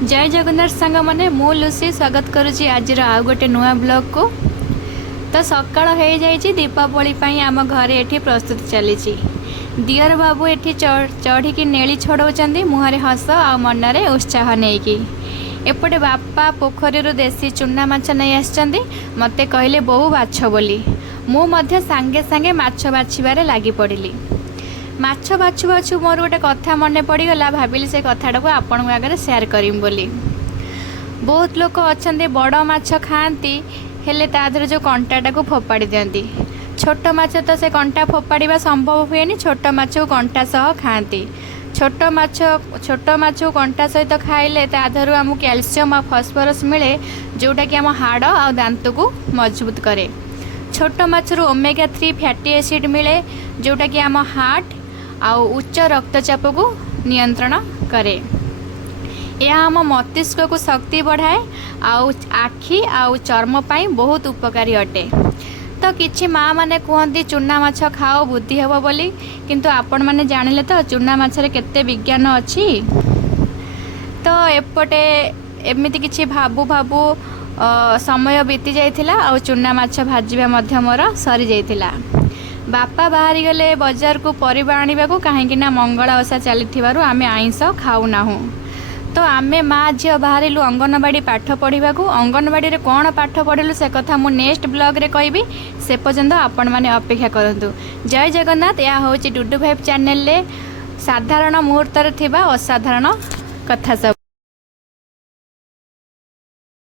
जय जगन्नाथ सांग मैंने मु लुसी स्वागत करुच्ची आज आउ गोटे नुआ ब्लॉग को। तो सकाळ हो जाइए दीपावली आम घरे ये प्रस्तुति चली। दियर बाबू ये चढ़ी की नेली छड़ाऊँ मुहरे हस आ मनरे उत्साह नहीं। एपटे बापा पोखरी देसी चुना माछ नहीं आसचंदी मते कहले बहु बाछ बोली मु मध्य सांगे सांगे माछ बाछिबारे लागी पड़िली। माछ बाछु बाछु मोर गोटे कथा मन पड़गला भाविली से कथाटा को आपण आगे सेयार करीम बोली। बहुत लोक अच्छा बड़ माछ खाती हेले तादर जो कंटाटा को फोपाड़ी दियंती। छोट माछ तो से कंटा फोपाड़ा संभव हुए छोट माछ को कंटा सह खाती। छोट माछ कंटा सहित खाइले तादर आम कैल्शियम और फॉस्फोरस मिले जोटा कि आम हाड़ आ दांत को मजबूत करे। छोट माछरू ओमेगा 3 फैटी एसिड मिले जोटा कि आम हार्ट आउ उच्च रक्तचाप को नियंत्रण करे। यह आम मस्तिष्क को शक्ति बढ़ाए आउ आखि आउ चर्म पाई बहुत उपकारी अटे। तो किछि माँ माने कहती चुना माछ खाओ बुद्धि हेब बोली किंतु आपण माने जानिले तो चुना माछरे केते विज्ञान अच्छी। तो एपटे एमिति किछि भाबू भाबू समय बीती जाइथिला आउ चुना माछ भाजिबा मध्य मोर सरी जाइथिला। बापा बाहरी गले बाजार को परिबा आनिबा को काहेकि ना मंगला ओषा चलीथिबारु आमे आइंस खाऊ नाहु। तो आमे माँ झील बाहरिलु अंगनवाड़ी पाठ पढ़ा को। अंगनवाड़ी रे कौन पाठ पढ़लु से कथा मु नेक्स्ट ब्लॉग रे कहबी। से पर्यंत आपण माने अपेक्षा करंतु। जय जगन्नाथ। या होची dudu-vive चैनल रे साधारण मुहूर्त रे थिबा असाधारण कथा सब।